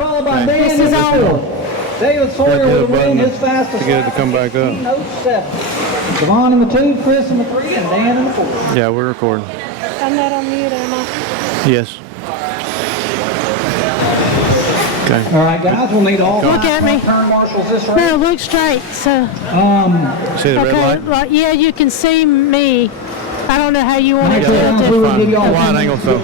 followed by Dan in the fourth. David Sawyer with the win, his fastest to get it to come back up. 16:07. Devon in the 2, Chris in the 3, and Dan in the 4. Yeah, we're recording. I'm not on mute, am I? Yes. Okay. All right, guys, we'll need all Look at me. turn marshals this race. No, look straight. So, See the red light? right, yeah, you can see me. I don't know how you want to Night tilt Shootout, it. we will give you all Wide angle, so.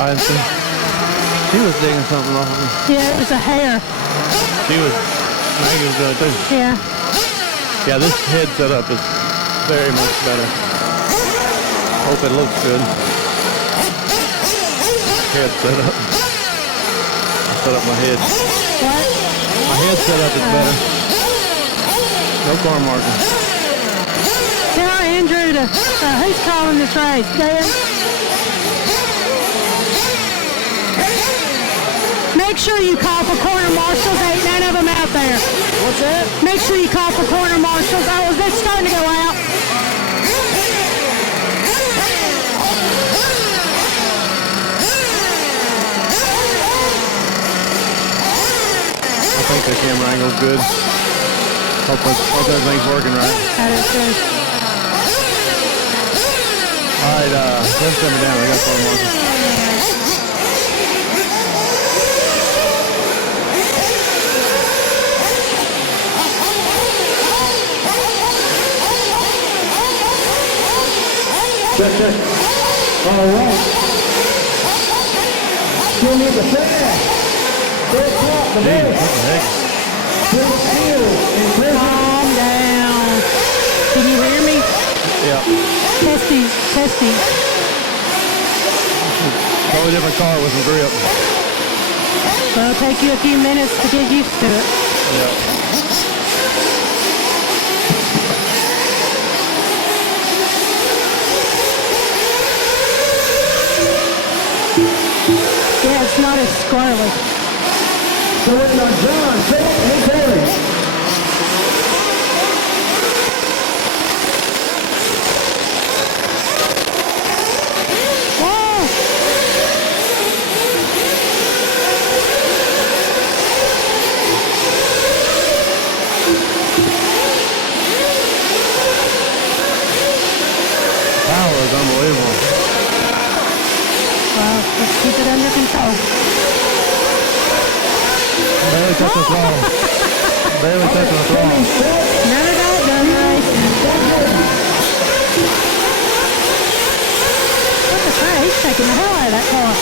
I didn't see. She was digging something off of me. Yeah, it was a hair. Maggie was doing it too. Yeah. Yeah, this head setup is very much better. Hope it looks good. Head setup. I set up my head. What? My head setup is better. No corner marker. Tell Andrew to, who's calling this race? Dan? Make sure you call for corner marshals. Ain't none of them out there. What's that? Make sure you call for corner marshals. Oh, it's starting to go out. I think the camera angle's good. Hope everything's working right. That is good. All right, let's send me down. We got corner marker. Check. All right. Still need the flag. Third clock, the Jeez, ball. what the heck? Good skill in prison. Calm down. Can you hear me? Yeah. Testing. Totally different car with some grip. So it'll take you a few minutes to get used to it. Yeah. Yeah, it's not as squirrely. So it's on John, Philip, and Terry. Whoa! Power is unbelievable. Well, let's keep it under control. Barely touching the throttle. Barely touching the throttle. None of that done right. What the crap? He's taking the hell out of that car.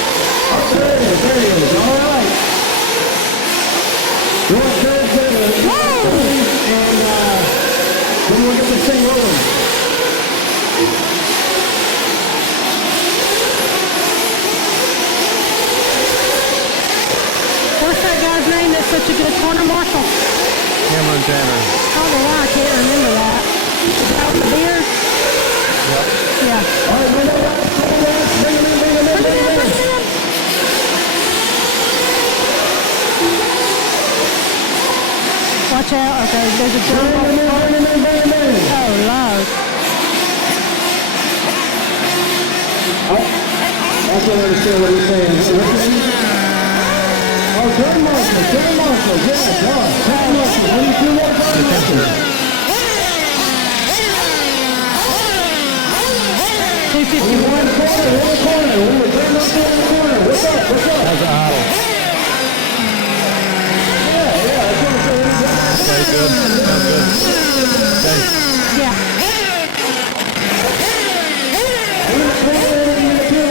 There he is. All right. North Curve and then we'll get this thing rolling. What's that guy's name that's such a good corner marshal? Cameron Tanner. I don't know why I can't remember that. The guy with the beard? Yep. Yeah. All right, bring it in. Watch out. Okay, there's a jump on the car. Oh, Lord. I can't understand what he's saying. Oh, turn marshal, yeah, turn marshal. When you see that turn marshal. 251. One corner. When you turn up in the corner. What's up? How's the idle? Yeah, that's what I'm saying. Okay, good. Sounds good. Okay. Yeah.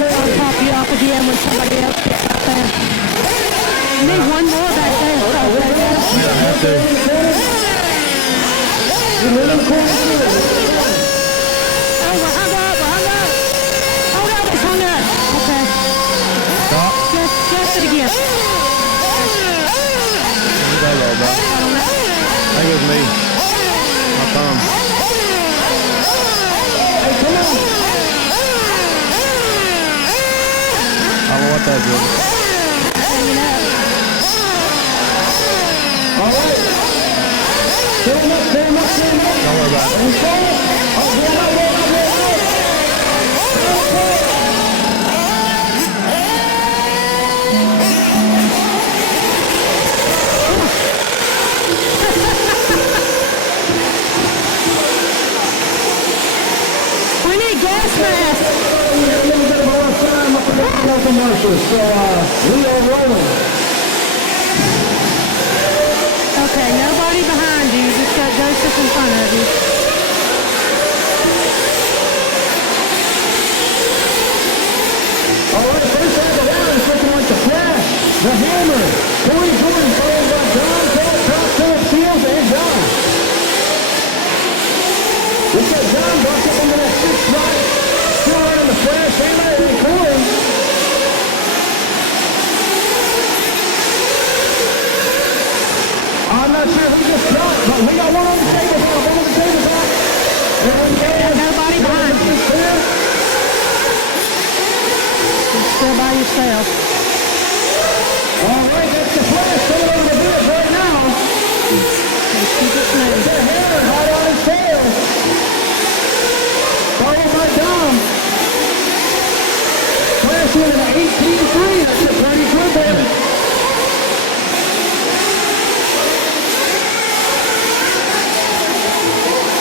I'll pop you off again when somebody else gets out there. You need one more back there. Yeah, I have to. You live in the corner. Oh, we're hung up. Hold up, it's hung up. Okay. Stop. Just it again. me. My thumb. Hey, come on. I don't know what that is. Hanging up. All right. Stand up, stand up, stand up. Don't worry about it. And forward. Oh, roll out, roll out, roll out. We need gas masks. We had a little bit of a rough time up against the commercials, so we are rolling. Okay, nobody behind you. Just got Joseph in front of you. All right, first half of the round is looking like the Flash, the Hammer, Corey Jordan, followed by John Cole, Top Philip Shields, and John. We got John bumped up into that sixth spot, still running the Flash, Hammer, and Corey. I'm not sure who just jumped, but we got one on the tabletop, one on the tabletop. And we got Nobody behind you. You're still by yourself. All right, that's the Flash coming over the bridge right now. Just keep it smooth. The Hammer hot on his tail. Followed by Dom. Flash with an 18-3. That's a pretty good damage.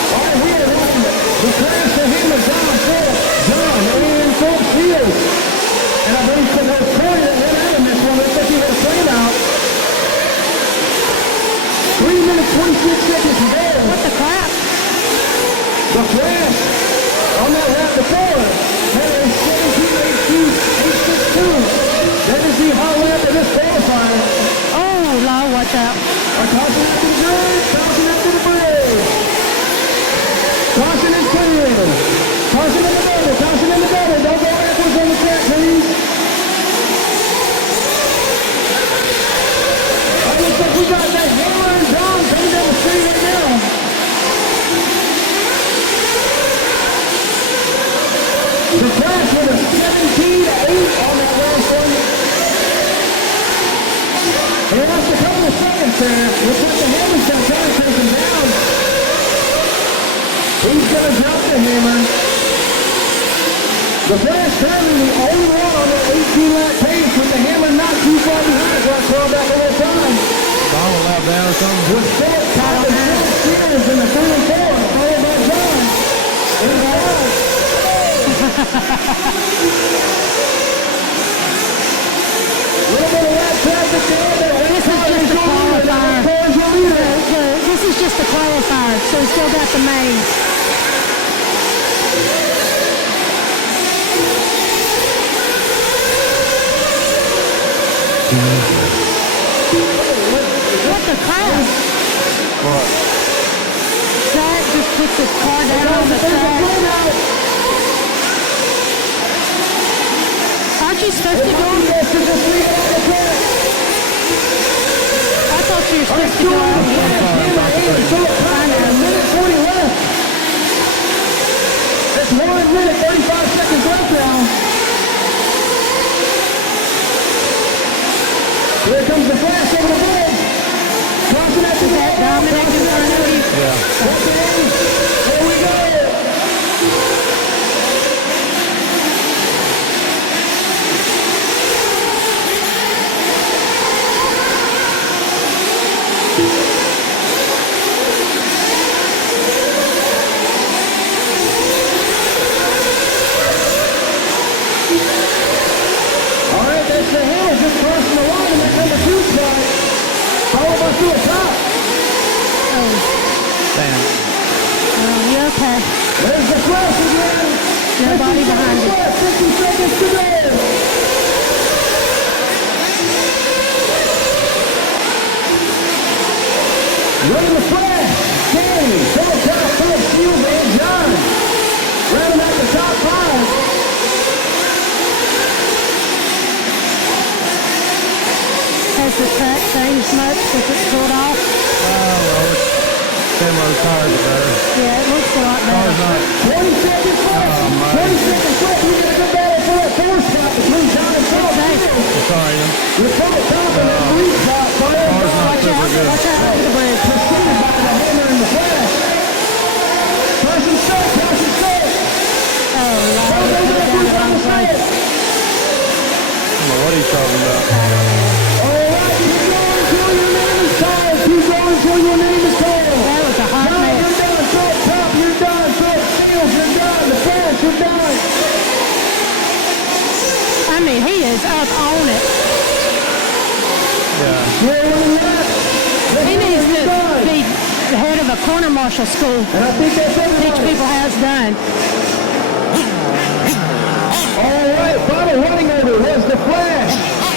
All right, we are running the Flash, the Hammer, Dom, Phil, John, and Phil Shields. And I believe for those Corey that went out in this one, looks like he had a flame out. 3 minutes, 26 seconds to go. What the crap? The Flash on that lap before had a 17.862. That is the hot lap of this qualifier. Oh, Lord, watch out. A caution after the bridge, caution after the bridge. Caution is clear. Caution in the middle, caution in the middle. Don't go backwards on the track, please. It looks like we got that Hammer and John coming down the street right now. The Flash with a 17-8 on that last one. And that's a couple of seconds there. Looks like the Hammer's going to try to take him down. He's going to drop the Hammer. The Flash currently the only one on the 18-lap pace with the Hammer not too far behind. So I call that a little time. Ball a lap down or something. With Philip Todd and Phil Spears in the 3 and 4, followed by John. And John. Little bit of lap traffic there. This is just a qualifier. This is just a qualifier, so we still got the main. What the crap? What? Zach just put this car down on the track. Aren't you supposed to go on? I thought you were supposed to go on here. I know. A minute 40 left. It's 1 minute 35 seconds left now. Here comes the Flash over the bridge. Crossing at the Is that Dominic in front of you? Yeah. Here we go. All right, that's the Hammer just crossing the line in that number 2 spot. Followed by Phil Top. Oh, Damn. you okay? There's the Flash again. Nobody behind you. 50 seconds to go. Running the Flash. Danny, Phil Top, Philip Shields, and John. Rounding out the top 5. Has the track changed much since it's pulled off? Well, camo tires are better. Yeah, it looks a lot better. Car's not. 20 seconds left. 20 seconds left. You got a good battle for that fourth spot between John and Paul. Sorry. You're Paul top and then three spot. Car's not super good. Watch out over the bridge. Preceded by the Hammer and the Flash. Press and start. Press and start. Oh, Lord, we put it down the wrong place. I don't know what he's talking about. All right, keep going until your name is called. Keep going until your name is called. That was a hot John, mess. you're done. Phil, Top, you're done. Phil, Shields, you're done. The Flash, you're done. I mean, he is up on it. Yeah. You're running left. He needs to be the head of a corner marshal school. And I think that's Teach everybody. people how it's done. All right, final running order was the Flash,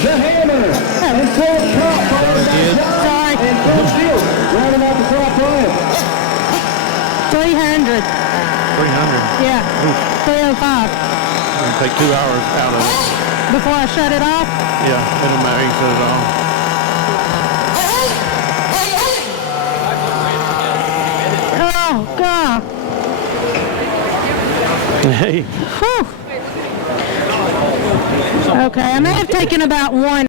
the Hammer, and Phil Top, followed by John Sorry. and Phil Shields, rounding out the top five. 300. 300. Yeah. 305. I'm going to take 2 hours out of it. Before I shut it off. Yeah, it don't matter. You can shut it off. Oh, God. Hey. Whew. Okay, I may have taken about one.